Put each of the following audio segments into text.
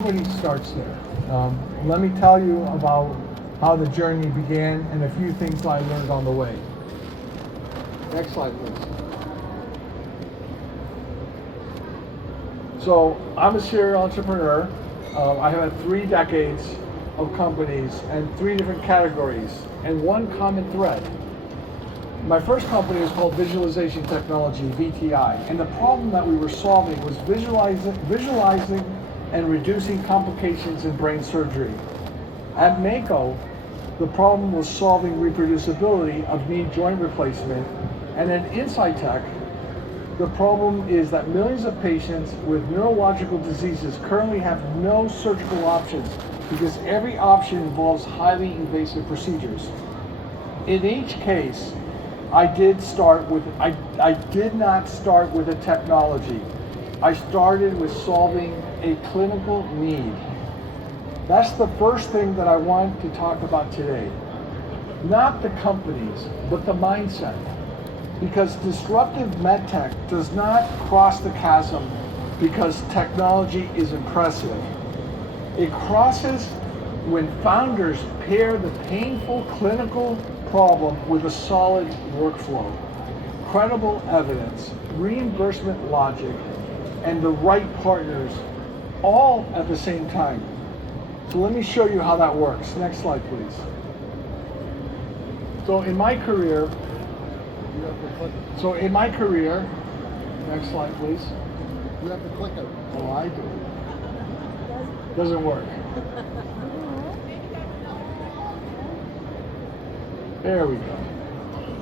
Nobody starts there. Let me tell you about how the journey began and a few things I learned on the way. Next slide, please. So I'm a serial entrepreneur. I have had 3 decades of companies and 3 different categories and one common thread. My first company was called Visualization Technology, VTI, and the problem that we were solving was visualizing and reducing complications in brain surgery. At Mako, the problem was solving reproducibility of knee joint replacement, and at Incytech, the problem is that millions of patients with neurological diseases currently have no surgical options because every option involves highly invasive procedures. In each case, I did not start with a technology. I started with solving a clinical need. That's the first thing that I want to talk about today. Not the companies, but the mindset. Because disruptive medtech does not cross the chasm because technology is impressive. It crosses when founders pair the painful clinical problem with a solid workflow, credible evidence, reimbursement logic, and the right partners, all at the same time. So let me show you how that works. Next slide, please. So in my career, next slide, please. You have to click it. Oh, I do. Doesn't work. There we go.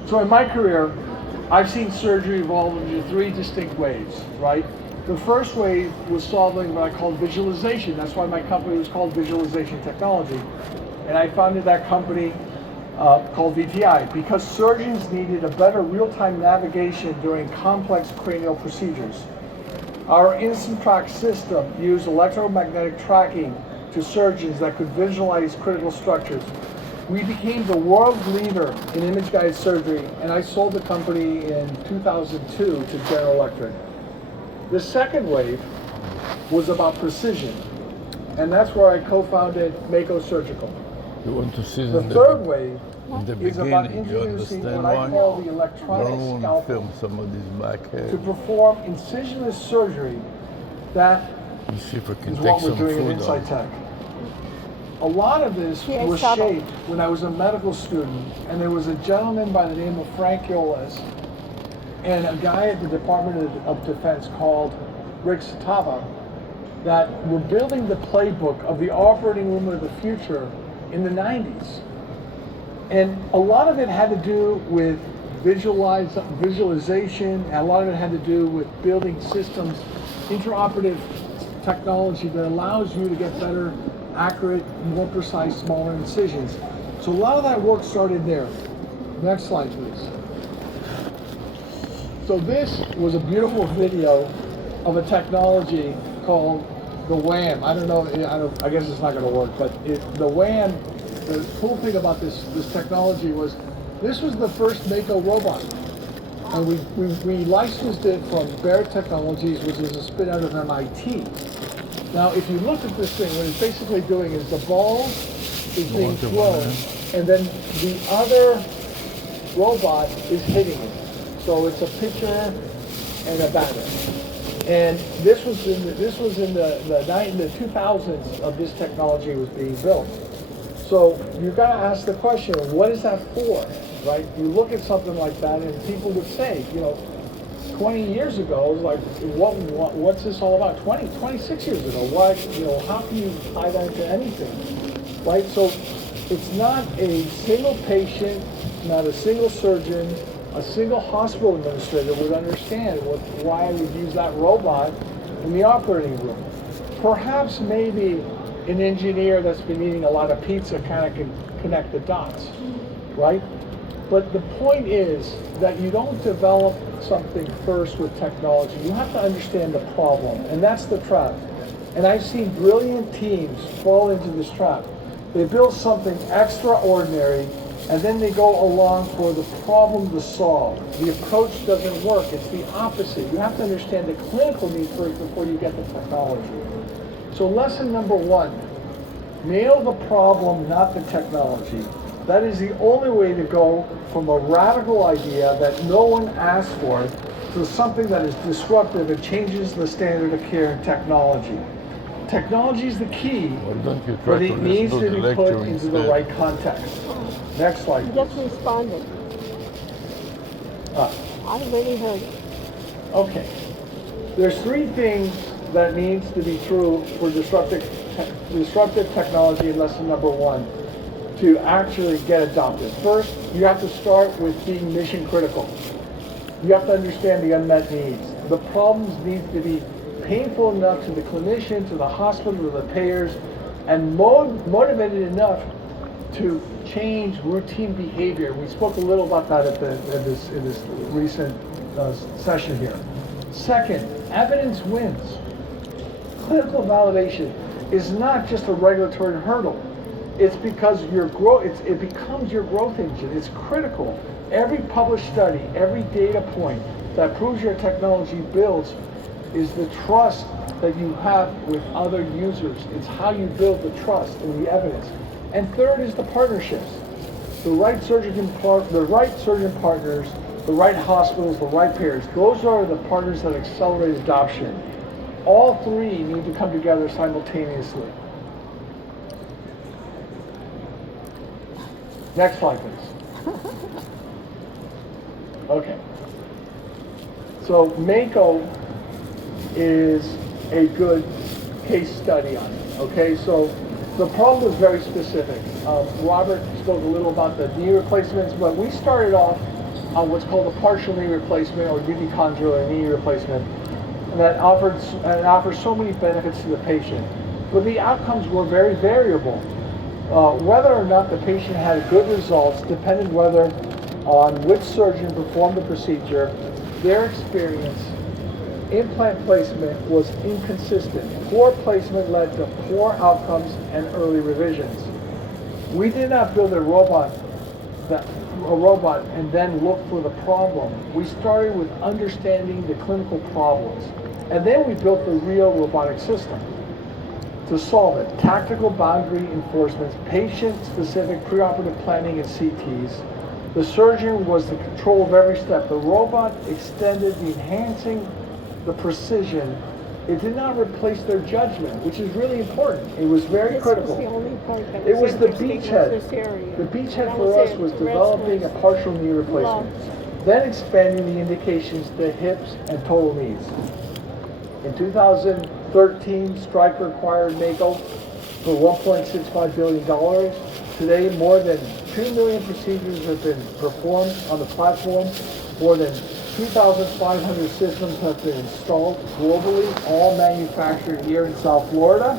So in my career, I've seen surgery evolve into 3 distinct waves, right? The first wave was solving what I called visualization. That's why my company was called Visualization Technology. And I founded that company called VTI because surgeons needed a better real-time navigation during complex cranial procedures. Our instant track system used electromagnetic tracking to surgeons that could visualize critical structures. We became the world leader in image-guided surgery, and I sold the company in 2002 to General Electric. The second wave was about precision, and that's where I co-founded Mako Surgical. You want to see The third wave in the is about beginning, you introducing understand what I why? call the You electronic don't want to scalpel film somebody's back to head. perform incisionless surgery. That You see if I can is take what we're some doing at food out. Incytech. A lot of this was shaped when I was a medical student, and there was a gentleman by the name of Frank Yoles and a guy at the Department of Defense called Rick Satava that were building the playbook of the operating room of the future in the 90s. And a lot of it had to do with visualization, and a lot of it had to do with building systems, interoperative technology that allows you to get better, accurate, more precise, smaller incisions. So a lot of that work started there. Next slide, please. So this was a beautiful video of a technology called the WAM. I don't know, I guess it's not going to work, but the WAM, the cool thing about this technology was this was the first Mako robot. And we licensed it from Bear Technologies, which is a spin out of MIT. Now, if you look at this thing, what it's basically doing is the ball is being thrown, and then the other robot is hitting it. So it's a pitcher and a batter. And this was in the 2000s of this technology was being built. So you've got to ask the question, what is that for, right? You look at something like that, and people would say, 20 years ago, it was like, what's this all about? 26 years ago, how can you tie that to anything, right? So it's not a single patient, not a single surgeon, a single hospital administrator would understand why I would use that robot in the operating room. Perhaps maybe an engineer that's been eating a lot of pizza kind of can connect the dots, right? But the point is that you don't develop something first with technology. You have to understand the problem, and that's the trap. And I've seen brilliant teams fall into this trap. They build something extraordinary, and then they go along for the problem to solve. The approach doesn't work. It's the opposite. You have to understand the clinical need first before you get the technology. So lesson number 1, nail the problem, not the technology. That is the only way to go from a radical idea that no one asked for to something that is disruptive and changes the standard of care in technology. Technology is the key, Why don't you but try to it needs listen to to the be put lecture into the instead? right context. Next slide. You just responded. Ah, I already heard it. okay. There's 3 things that needs to be true for disruptive technology in lesson number 1 to actually get adopted. First, you have to start with being mission critical. You have to understand the unmet needs. The problems need to be painful enough to the clinician, to the hospital, to the payers, and motivated enough to change routine behavior. We spoke a little about that in this recent session here. Second, evidence wins. Clinical validation is not just a regulatory hurdle. It's because it becomes your growth engine. It's critical. Every published study, every data point that proves your technology builds is the trust that you have with other users. It's how you build the trust and the evidence. And third is the partnerships. The right surgeon partners, the right hospitals, the right payers. Those are the partners that accelerate adoption. All 3 need to come together simultaneously. Next slide, please. Okay. So Mako is a good case study on it. Okay, so the problem was very specific. Robert spoke a little about the knee replacements, but we started off on what's called a partial knee replacement or unicondylar knee replacement, and that offers so many benefits to the patient. But the outcomes were very variable. Whether or not the patient had good results depended whether on which surgeon performed the procedure, their experience. Implant placement was inconsistent. Poor placement led to poor outcomes and early revisions. We did not build a robot and then look for the problem. We started with understanding the clinical problems, and then we built the real robotic system to solve it. Tactical boundary enforcements, patient-specific preoperative planning and CTs. The surgeon was the control of every step. The robot extended the enhancing the precision. It did not replace their judgment, which is really important. It was very critical. Was the only part that It was the interesting beachhead. was this area. The beachhead That for us it. was The rest developing a was partial knee replacement, then expanding the indications to hips and total knees. In 2013, Stryker acquired Mako for $1.65 billion. Today, more than 2 million procedures have been performed on the platform. More than 2,500 systems have been installed globally, all manufactured here in South Florida.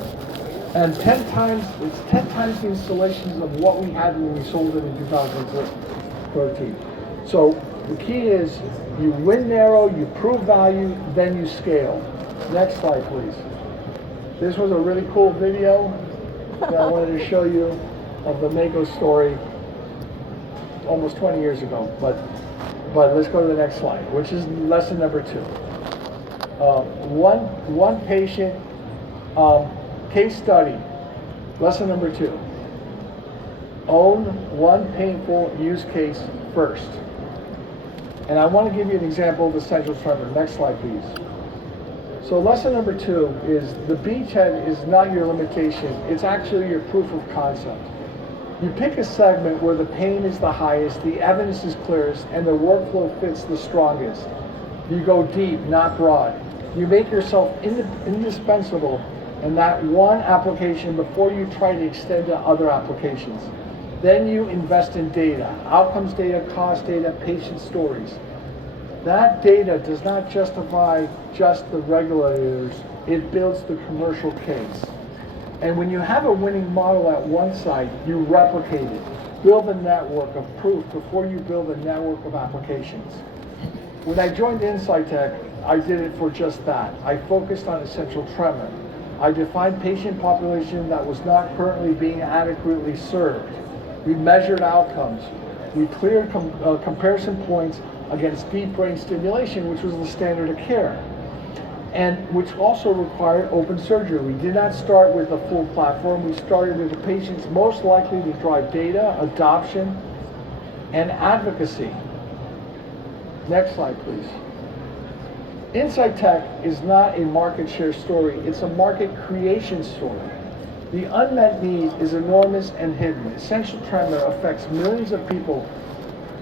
And it's 10 times the installations of what we had when we sold it in 2013. So the key is you win narrow, you prove value, then you scale. Next slide, please. This was a really cool video that I wanted to show you of the Mako story almost 20 years ago. But let's go to the next slide, which is lesson number 2. One patient case study. Lesson number 2. Own one painful use case first. And I want to give you an example of the central tremor. Next slide, please. So lesson number 2 is the beachhead is not your limitation. It's actually your proof of concept. You pick a segment where the pain is the highest, the evidence is clearest, and the workflow fits the strongest. You go deep, not broad. You make yourself indispensable in that one application before you try to extend to other applications. Then you invest in data, outcomes data, cost data, patient stories. That data does not justify just the regulators, it builds the commercial case. And when you have a winning model at one site, you replicate it. Build a network of proof before you build a network of applications. When I joined Incytech, I did it for just that. I focused on essential tremor. I defined patient population that was not currently being adequately served. We measured outcomes. We cleared comparison points against deep brain stimulation, which was the standard of care. and which also required open surgery. We did not start with a full platform. We started with the patients most likely to drive data, adoption, and advocacy. Next slide, please. Insight Tech is not a market share story, it's a market creation story. The unmet need is enormous and hidden. Essential tremor affects millions of people.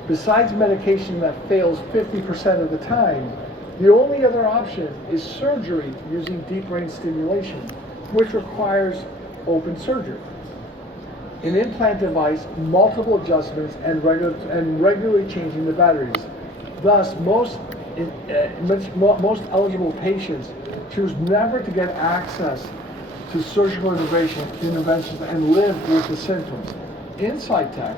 Besides medication that fails 50% of the time, the only other option is surgery using deep brain stimulation, which requires open surgery. An implant device, multiple adjustments, and regularly changing the batteries. Thus, most eligible patients choose never to get access to surgical interventions and live with the symptoms. Insight Tech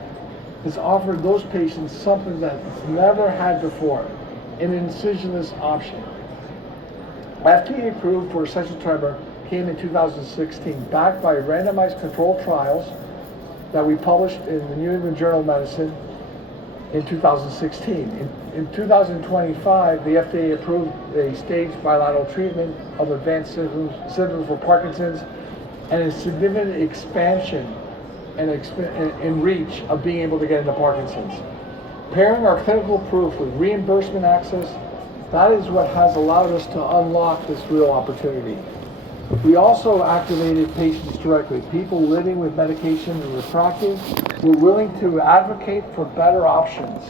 has offered those patients something that it's never had before, an incisionless option. FDA approved for essential tremor came in 2016, backed by randomized controlled trials that we published in the New England Journal of Medicine in 2016. In 2025, the FDA approved a staged bilateral treatment of advanced symptoms for Parkinson's and a significant expansion and reach of being able to get into Parkinson's. Pairing our clinical proof with reimbursement access, that is what has allowed us to unlock this real opportunity. We also activated patients directly. People living with medication and refractive were willing to advocate for better options.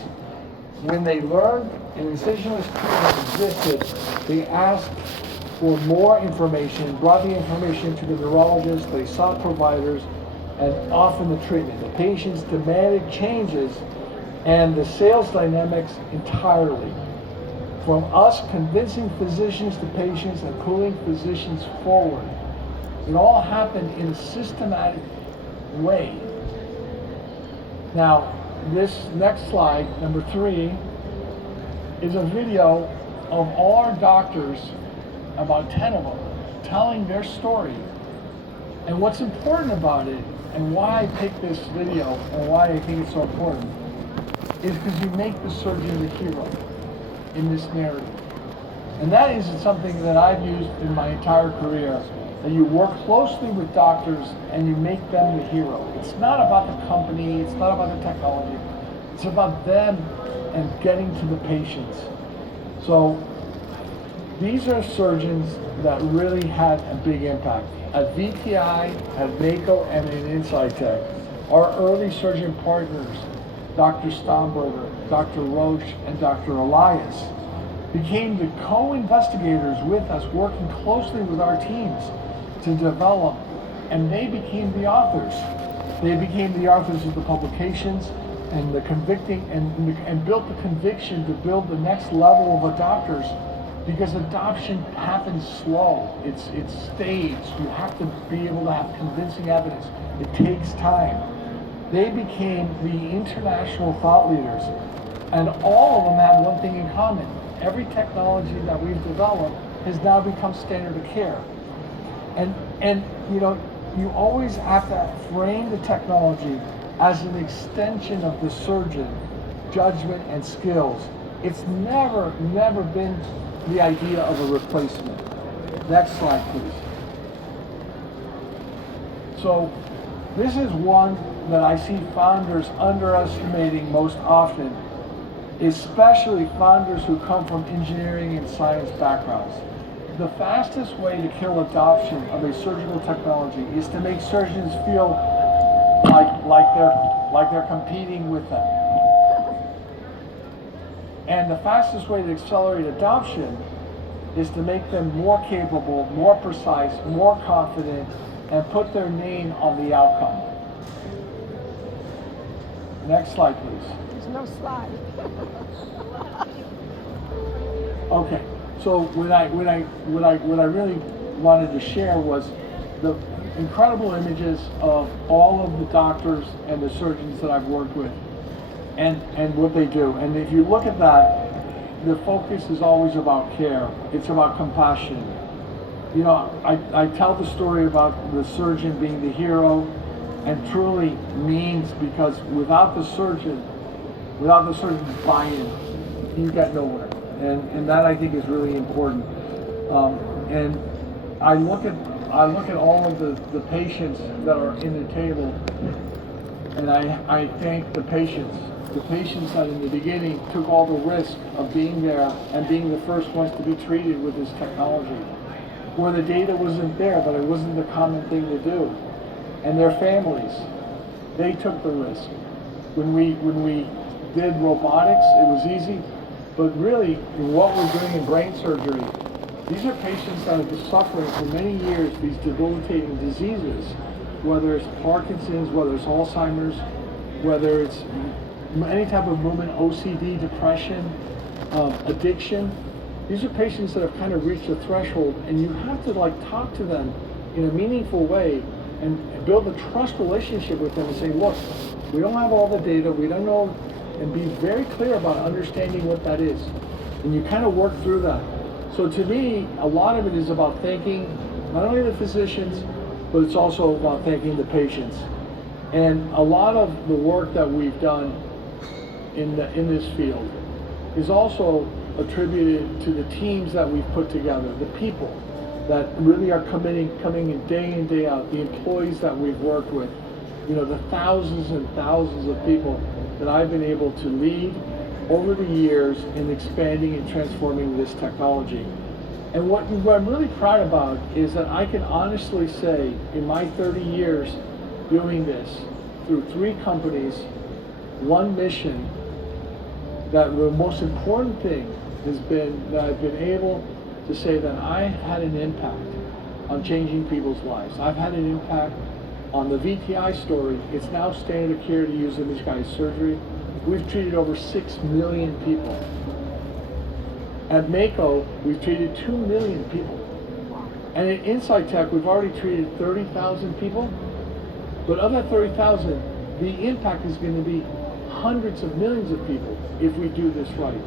When they learned an incisionless treatment existed, they asked for more information, brought the information to the neurologist, they sought providers, and often the treatment. The patients demanded changes and the sales dynamics entirely. From us convincing physicians to patients and pulling physicians forward. It all happened in a systematic way. Now, this next slide, number 3, is a video of all our doctors, about 10 of them, telling their story. And what's important about it, and why I picked this video, and why I think it's so important, is because you make the surgeon the hero in this narrative. And that is something that I've used in my entire career, that you work closely with doctors and you make them the hero. It's not about the company, it's not about the technology, it's about them and getting to the patients. So these are surgeons that really had a big impact. At VTI, at NACO, and in Insight Tech, our early surgeon partners, Dr. Stomberger, Dr. Roche, and Dr. Elias, became the co-investigators with us, working closely with our teams to develop, and they became the authors. They became the authors of the publications and the convicting, and built the conviction to build the next level of adopters, because adoption happens slow. It's staged. You have to be able to have convincing evidence. It takes time. They became the international thought leaders, and all of them have one thing in common. Every technology that we've developed has now become standard of care. And you know, you always have to frame the technology as an extension of the surgeon, judgment and skills. It's never been the idea of a replacement. Next slide, please. So this is one that I see founders underestimating most often, especially founders who come from engineering and science backgrounds. The fastest way to kill adoption of a surgical technology is to make surgeons feel like they're competing with them. And the fastest way to accelerate adoption is to make them more capable, more precise, more confident, and put their name on the outcome. Next slide, please. There's no slide. Okay, so what I really wanted to share was the incredible images of all of the doctors and the surgeons that I've worked with, and what they do. And if you look at that, the focus is always about care. It's about compassion. You know, I tell the story about the surgeon being the hero, and truly means, because without the surgeon's buy-in, you get nowhere. And that, I think, is really important. And I look at all of the patients that are in the table, and I thank the patients. The patients that in the beginning took all the risk of being there and being the first ones to be treated with this technology, where the data wasn't there, but it wasn't the common thing to do. And their families, they took the risk. When we did robotics, it was easy, but really what we're doing in brain surgery, these are patients that have been suffering for many years these debilitating diseases, whether it's Parkinson's, whether it's Alzheimer's, whether it's any type of movement, OCD, depression, addiction. These are patients that have kind of reached a threshold, and you have to talk to them in a meaningful way and build a trust relationship with them and say, look, we don't have all the data, we don't know, and be very clear about understanding what that is. And you kind of work through that. So to me, a lot of it is about thanking not only the physicians, but it's also about thanking the patients. And a lot of the work that we've done in this field is also attributed to the teams that we've put together, the people that really are coming in day out, the employees that we've worked with, the thousands and thousands of people that I've been able to lead over the years in expanding and transforming this technology. And what I'm really proud about is that I can honestly say in my 30 years doing this through 3 companies, 1 mission, that the most important thing has been that I've been able to say that I have had an impact on changing people's lives. I've had an impact on the VTI story. It's now standard of care to use image guided surgery. We've treated over 6 million people. At Mako, we've treated 2 million people. And at Insight Tech, we've already treated 30,000 people. But of that 30,000, the impact is going to be hundreds of millions of people if we do this right.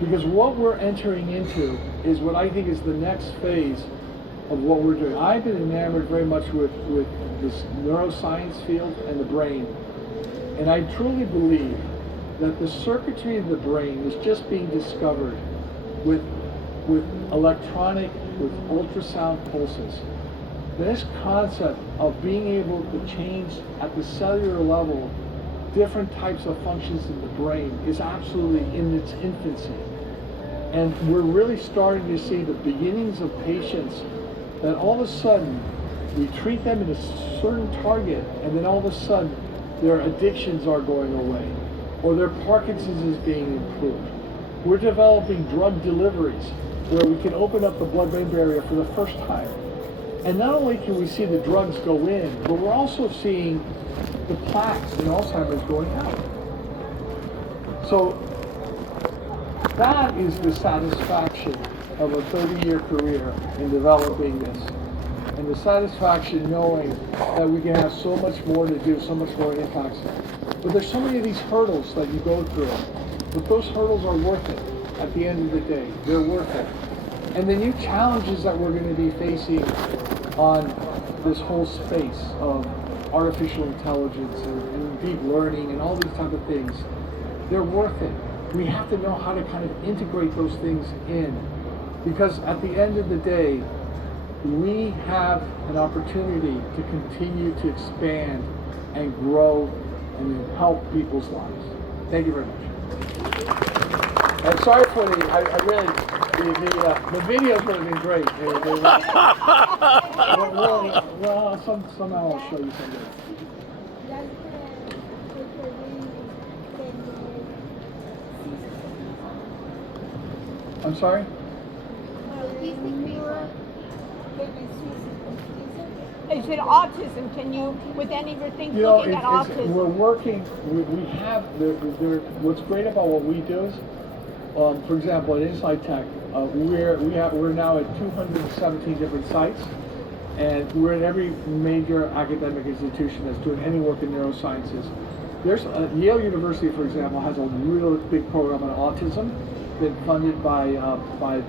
Because what we're entering into is what I think is the next phase of what we're doing. I've been enamored very much with this neuroscience field and the brain. And I truly believe that the circuitry of the brain is just being discovered with electronic, with ultrasound pulses. This concept of being able to change at the cellular level different types of functions in the brain is absolutely in its infancy. And we're really starting to see the beginnings of patients that all of a sudden we treat them in a certain target, and then all of a sudden their addictions are going away, or their Parkinson's is being improved. We're developing drug deliveries where we can open up the blood-brain barrier for the first time. And not only can we see the drugs go in, but we're also seeing the plaques in Alzheimer's going out. So that is the satisfaction of a 30-year career in developing this. And the satisfaction knowing that we can have so much more to do, so much more impacts. But there's so many of these hurdles that you go through. But those hurdles are worth it at the end of the day. They're worth it. And the new challenges that we're going to be facing on this whole space of artificial intelligence and deep learning and all these type of things, they're worth it. We have to know how to kind of integrate those things in. Because at the end of the day, we have an opportunity to continue to expand and grow and help people's lives. Thank you very much. And sorry for I really, the videos would have been great. Well, somehow I'll show you something. I'm sorry? Is it autism? Can you, with any of your things, looking at autism? We're working, we have, what's great about what we do is, for example, at Insight Tech, we're now at 217 different sites, and we're at every major academic institution that's doing any work in neurosciences. There's Yale University, for example, has a real big program on autism, been funded by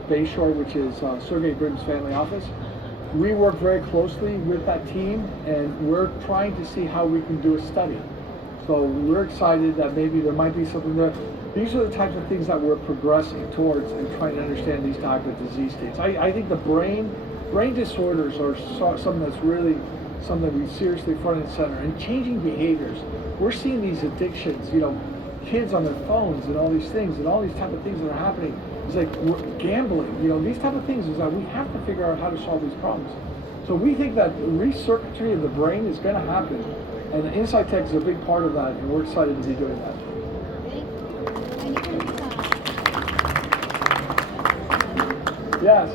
Bayshore, which is Sergey Brin's family office. We work very closely with that team, and we're trying to see how we can do a study So we're excited that maybe there might be something there. These are the types of things that we're progressing towards and trying to understand these types of disease states. I think the brain disorders are something that's really something we seriously front and center, and changing behaviors. We're seeing these addictions, kids on their phones and all these things and all these type of things that are happening. It's like gambling, these type of things is that we have to figure out how to solve these problems. So we think that recircuitry of the brain is going to happen, and Insight Tech is a big part of that, and we're excited to be doing that. Yes.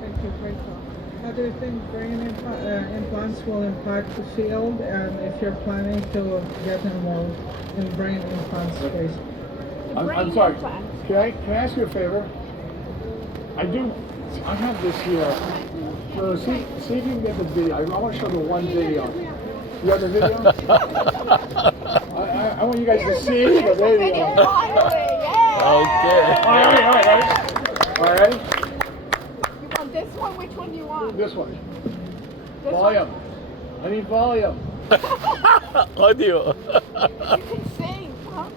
Thank you, Rachel. How do you think brain implants will impact the field, and if you're planning to get involved in brain implant space? I'm sorry. Can I ask you a favor? I have this here. So see if you can get the video. I want to show the one video. You have the video? I want you guys to see the video. Okay. All right. All right. You want this one? Which one do you want? This one. This Volume. I need volume. Audio. one? You can sing, huh?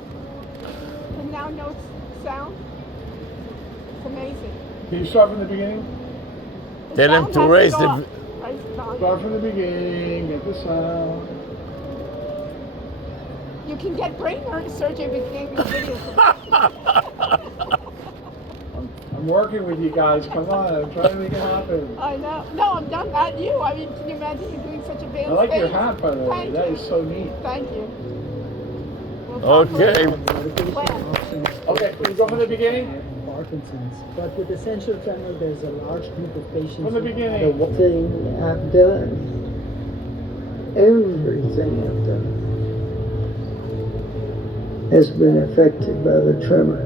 And now no sound? It's amazing. Can you start from the beginning? The Tell him sound to has raise go the. up. Raise it on. Start from the beginning. Get the sound. You can get brain surgery with gaming videos. I'm working with you guys. Come on. I'm trying to make it happen. I know. No, I'm not you. I mean, can you imagine you doing such advanced I like your things? hat, by the way. Thank That you. is so neat. Thank you. We'll talk Okay. later. Plan. Okay, can you go from the beginning? Parkinson's. But with essential tremor, there's a large group of patients. From the beginning. Everything I've done, everything I've done has been affected by the tremor.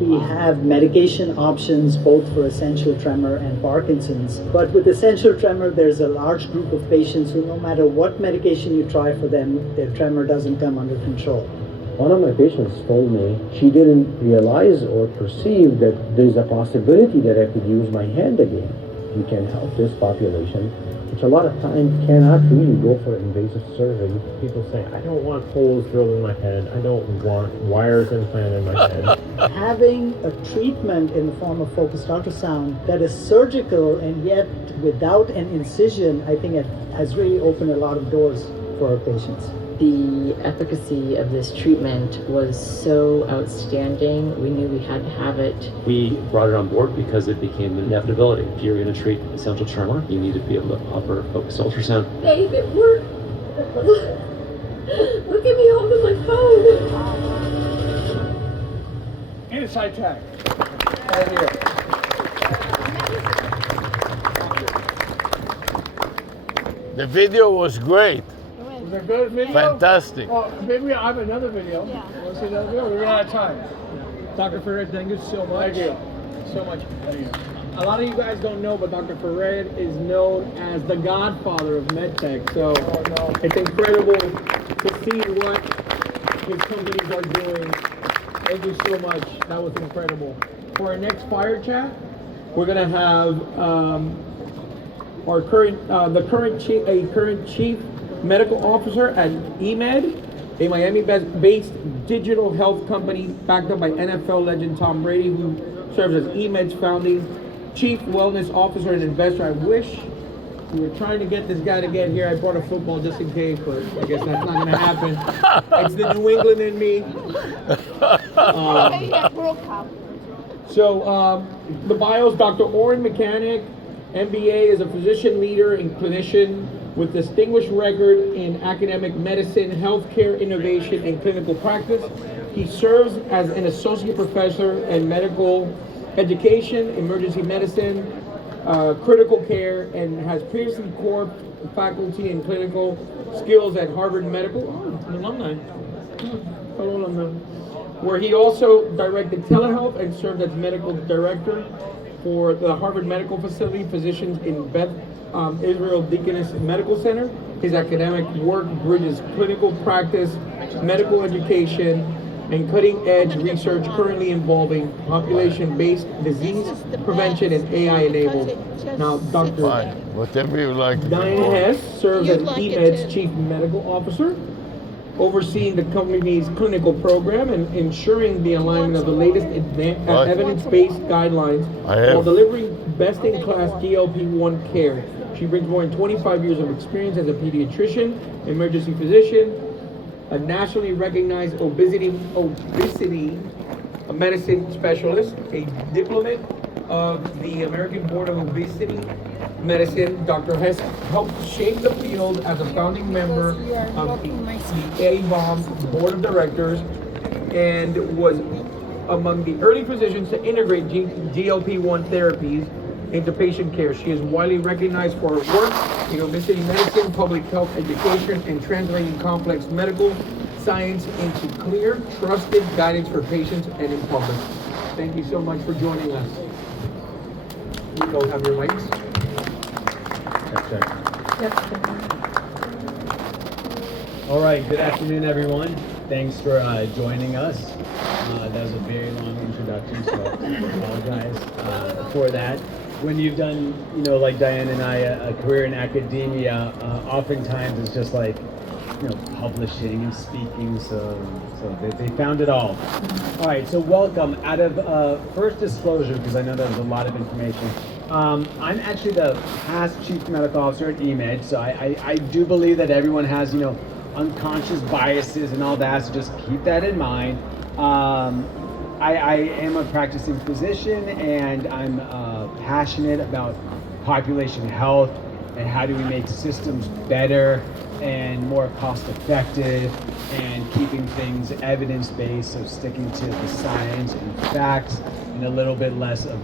We have medication options both for essential tremor and Parkinson's. But with essential tremor, there's a large group of patients who, no matter what medication you try for them, their tremor doesn't come under control. One of my patients told me she didn't realize or perceive that there's a possibility that I could use my hand again. You can help this population, which a lot of times cannot really go for invasive surgery. People say, I don't want holes drilled in my head. I don't want wires implanted in my head. Having a treatment in the form of focused ultrasound that is surgical and yet without an incision, I think it has really opened a lot of doors for our patients. The efficacy of this treatment was so outstanding. We knew we had to have it. We brought it on board because it became an inevitability. If you're going to treat essential tremor, you need to be able to offer focused ultrasound. Babe, it worked. Look at me holding my phone. Inside Tech. Right here. The video was great. Was that good video? Fantastic. Oh, maybe I have another video. Yeah. You want to see another video? We're out of time. Dr. Ferrer, thank you so much. Thank you. So much. Thank you. A lot of you guys don't know, but Dr. Ferrer is known as the godfather of medtech. So it's incredible to see what his companies are doing. Thank you so much. That was incredible. For our next fire chat, we're gonna have our current chief medical officer at eMed, a Miami-based digital health company backed up by NFL legend Tom Brady, who serves as eMed's founding chief wellness officer and investor. I wish we were trying to get this guy to get here. I brought a football just in case, but I guess that's not going to happen. It's the New England in me. Maybe at World Cup. So the bios: Dr. Oren Mechanic, MBA, is a physician leader and clinician with distinguished record in academic medicine, healthcare innovation, and clinical practice. He serves as an associate professor in medical education, emergency medicine, critical care, and has previously core faculty in clinical skills at Harvard Medical, an alumni, fellow alumni, where he also directed telehealth and served as medical director for the Harvard Medical Facility, physicians in Beth Israel Deaconess Medical Center. His academic work bridges clinical practice, medical education, and cutting-edge research currently involving population-based disease prevention and AI-enabled. Now, Dr. Fine. Whatever you like. Diane Hess serves as eMed's Chief Medical Officer, overseeing the company's clinical program and ensuring the alignment of the latest evidence-based guidelines while delivering best-in-class GLP-1 care. She brings more than 25 years of experience as a pediatrician, emergency physician, a nationally recognized obesity medicine specialist, a diplomat of the American Board of Obesity Medicine. Dr. Hess helped shape the field as a founding member of the ABOM Board of Directors and was among the early physicians to integrate GLP-1 therapies into patient care. She is widely recognized for her work in obesity medicine, public health education, and translating complex medical science into clear, trusted guidance for patients and in public. Thank you so much for joining us. You both have your mics. All right, good afternoon, everyone. Thanks for joining us. That was a very long introduction, so I apologize for that. When you've done, like Diane and I, a career in academia, oftentimes it's just like, publishing and speaking, so they found it all. All right, so welcome. Out of first disclosure, because I know there's a lot of information, I'm actually the past Chief Medical Officer at eMed, so I do believe that everyone has, unconscious biases and all that, so just keep that in mind. I am a practicing physician, and I'm passionate about population health and how do we make systems better and more cost effective and keeping things evidence-based, so sticking to the science and facts and a little bit less of